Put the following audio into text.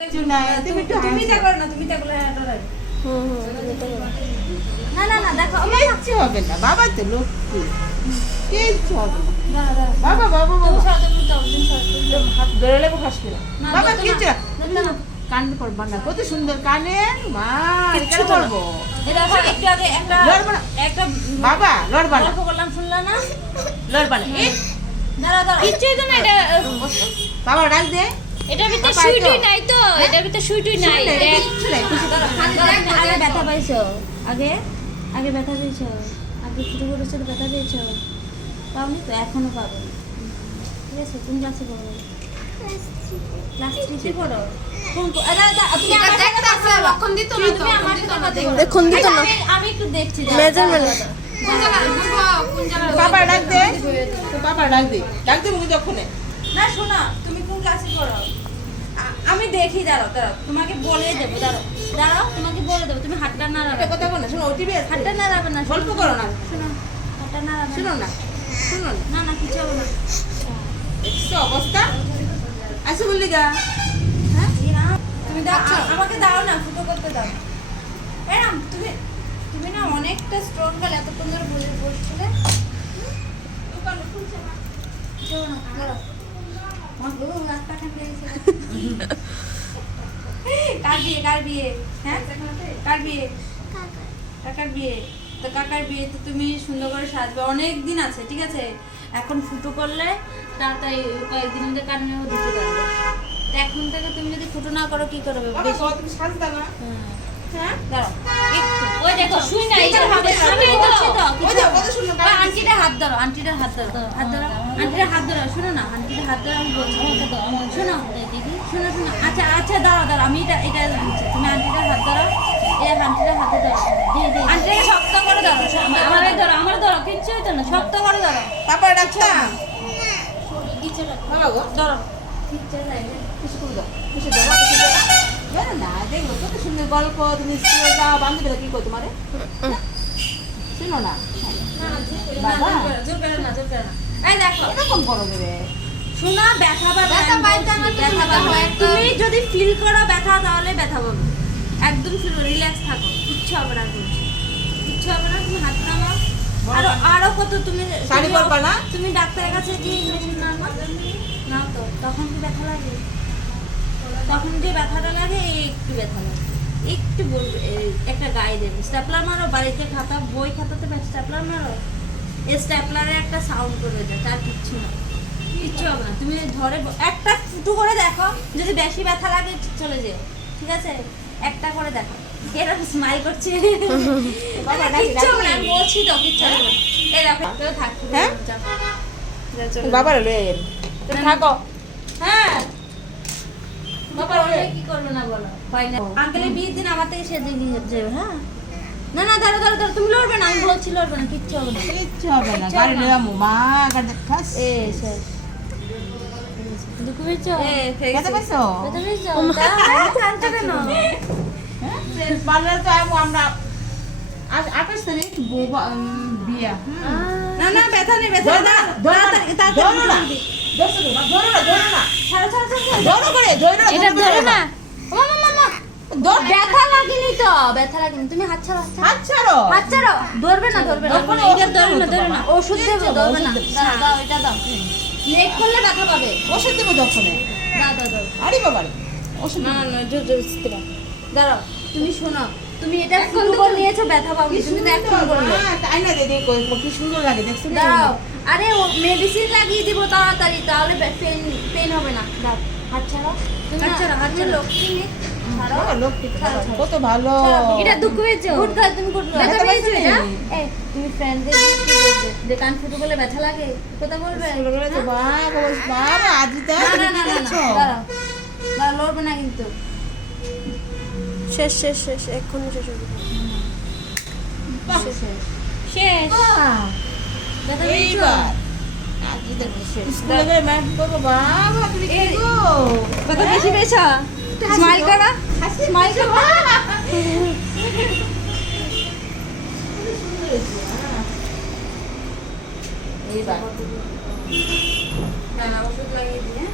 তুমি দেখো না, তুমি দেখলে না না না দেখো কিচ্ছু হবে না, বাবা তো লক্ষ্মী, কিচ্ছু হবে না। বাবা বাবা বাবা হাত বেরোলে হাসবে না বাবা, কিচ্ছু না, কান করবা না, কত সুন্দর কানের মা, এটা করবো একটু আগে একটা বাবা লড়বা না, বললাম শুনলা না, লড়বা না, দাঁড়া দাঁড়া কিচ্ছুই তো না এটা। বাবা ডাক দে, এটার ভিতরে সুইটুই নাই তো, এটার ভিতরে সুইটুই নাই। কিচ্ছু নাই, আগে ব্যথা পাইছো, আগে আগে ব্যথা পেয়েছো, আগে শুরু করেছো ব্যথা পেয়েছো, পাওনি তো, এখনো পাবে। ঠিক আছে, তুমি ক্লাসে পড়ো, ক্লাস 3 পড়ো। আমি একটু দেখছি, বাবা ডাক দে, বাবা ডাক দে, ডাক দে মুখে যখন না শোনা, তুমি কোন ক্লাসে পড়ো? আমি দেখি, দাঁড়াও দাঁড়াও, তোমাকে বলে দেবো, দাঁড়াও দাঁড়াও, তোমাকে বলে দেবো, তুমি হাতটা নাড়াবে, কথা বলো না, শোনো ওটিভি হাতটা নাড়াবে না, গল্প করো না, শোনো, হাতটা নাড়াবে শোনো না, শোনো না, না না কিছু হবে না। কি অবস্থা আসে বললি গা, হ্যাঁ তুমি দাও, আমাকে দাও না, ফুটো করতে দাও। এরম তুমি তুমি না অনেকটা স্ট্রং গেলে, এতক্ষণ ধরে বলে বসছিলে। দোকানে খুলছে না, চলো না, দাঁড়াও। আমার গো রাস্তা খান গেছে। কার বিয়ে হ্যাঁ, কার বিয়ে? কাকার বিয়ে। তো কাকার বিয়েতে তুমি সুন্দর করে সাজবে, অনেক দিন আছে, ঠিক আছে? এখন ফুটো করলে তাড়াতাড়ি কয়েকদিন মধ্যে কানেও দিতে পারবে। এখন থেকে তুমি যদি ফুটো না করো কি করবে? তুমি সাজতা না, হ্যাঁ দাঁড়াও একটু, ওই দেখো সুই নাই, এটা হবে আমি সুই বলছি তো, ওই যে কত সুন্দর ওই আন্টিটার হাত ধরো, আন্টিটার হাত ধরো, হাত ধরো, আন্টিটার হাত ধরো, শোনো না, আন্টিটার হাত ধরো, আমি বলছি, শোনো দেখি, শোনো শোনো, আচ্ছা আচ্ছা দাঁড়াও দাঁড়াও, আমি এটা বলছি, তুমি আন্টিটার হাত ধরো, এই আন্টিটার হাতে ধরো, আন্টিটাকে শক্ত করে ধরো, আমার ধরো কিচ্ছু হইতো না, শক্ত করে ধরো, বাবা ডাকতা বাবা গো, ধরো, কিছু করে দাও, কিছু দাও, কিছু দাও জানো না, দেখো কত সুন্দর গল্প, তুমি স্কুলে যাও, বান্ধবীরা কি কো তোমারে, শোনো না বাবা, জোর করে না, জোর করে না, এই দেখো এরকম করো রে, শোনা, ব্যথা বা তুমি যদি ফিল করো ব্যথা, তাহলে ব্যথা পাবে, একদম ফিল, রিল্যাক্স থাকো, কিচ্ছু হবে না, বলছি কিচ্ছু হবে না, তুমি হাত নামাও, আরো কত তুমি শাড়ি পরবা না, তুমি ডাক্তারের কাছে গিয়ে ইঞ্জেকশন নাও না তো, তখন কি ব্যথা লাগে? তখন যে ব্যথাটা লাগে একটু ব্যথা লাগে, একটু বলবে, একটা গায়ে দেবে, স্ট্যাপলার মারো, বাড়িতে খাতা বই খাতাতে স্ট্যাপলার মারো, এই স্ট্যাপলারে একটা সাউন্ড করবে, যা, তার কিচ্ছু না, কিচ্ছু হবে না, তুমি ধরে একটা ফুটো করে দেখো, যদি বেশি ব্যথা লাগে চলে যেও, ঠিক আছে? একটা করে দেখো, এরকম স্মাইল করছে, কিচ্ছু হবে না, আমি বলছি তো কিচ্ছু হবে না, এই দেখো কেউ থাকবে, হ্যাঁ? বাবা রে তুমি থাকো, হ্যাঁ বাবা কি করবে না বলো, আঙ্কেলের বিয়ের দিন আমার থেকে সেদিন নিয়ে যাবে, হ্যাঁ? না না দাঁড়া দাঁড়া দাঁড়া, তুমি লড়বে না, আমি বলছি লড়বে না, কিচ্ছু হবে না, কিচ্ছু হবে না, গাড়ি নেওয়া মা গাড়ি খাস এ শেষ দুঃখ পেয়েছো? খেতে পাইছো, বুঝতে পেরেছো? কাঁদছো কেন? পার্লার তো আমরা 28 তারিখ বিয়া, না না ব্যথা নেই, ব্যথা নেই, ধরো না, ছাড়ো ছাড়ো ছাড়ো, ধরো করে, ধরো না, এটা ধরো না, ব্যথা লাগেনি তো, ব্যথা লাগেনি, তুমি হাত ছাড়ো, হাত ছাড়ো, হাত ছাড়ো, ধরবে না, ধরবে না, এটা ধরো না, ধরো না, ওষুধ দেবো, ধরবে না, দাও দাও, এটা দাও, লেট করলে ব্যথা পাবে, ওষুধ দেবো দক্ষণে, দাও দাও দাও, আরে বাবা রে, ওষুধ না না জোর জোর দিবা, দাঁড়াও, তুমি শোনো, তুমি এটা ফুটো করে নিয়েছো, ব্যথা পাবে, তুমি তো এখন বললে, তাই না দিদি, কি সুন্দর লাগে দেখছো, দাও, আরে ও মেডিসিন লাগিয়ে দিব তাড়াতাড়ি, তাহলে পেন হবে না, দাও, হাত ছাড়ো, তুমি হাত ছাড়ো, হাত ছাড়ো, লক্ষ্মী নেই, ছাড়ো, লক্ষ্মী কত ভালো, এটা দুঃখ পেয়েছো? গুড গার্ল, তুমি গুড গার্ল, ব্যথা পেয়েছো এটা? এই তুমি ফ্রেন্ডদের কি বলবে, যে কান ফুটো করলে ব্যথা লাগে, কথা বলবে, বাবা আজ না না না না না, দাঁড়াও দাঁড়াও, লড়বে না কিন্তু, শেষ শেষ শেষ, এক্ষুনি শেষ হবে। শেষ, ব্যথা পেয়েছো? এইবার স্কুলে গিয়ে ম্যাম বলবো, বাবা তুমি কি গো, ব্যথা বেশি পেয়েছো? স্মাইল করো, স্মাইল করো, এইবার ওষুধ লাগিয়ে দিই, হ্যাঁ?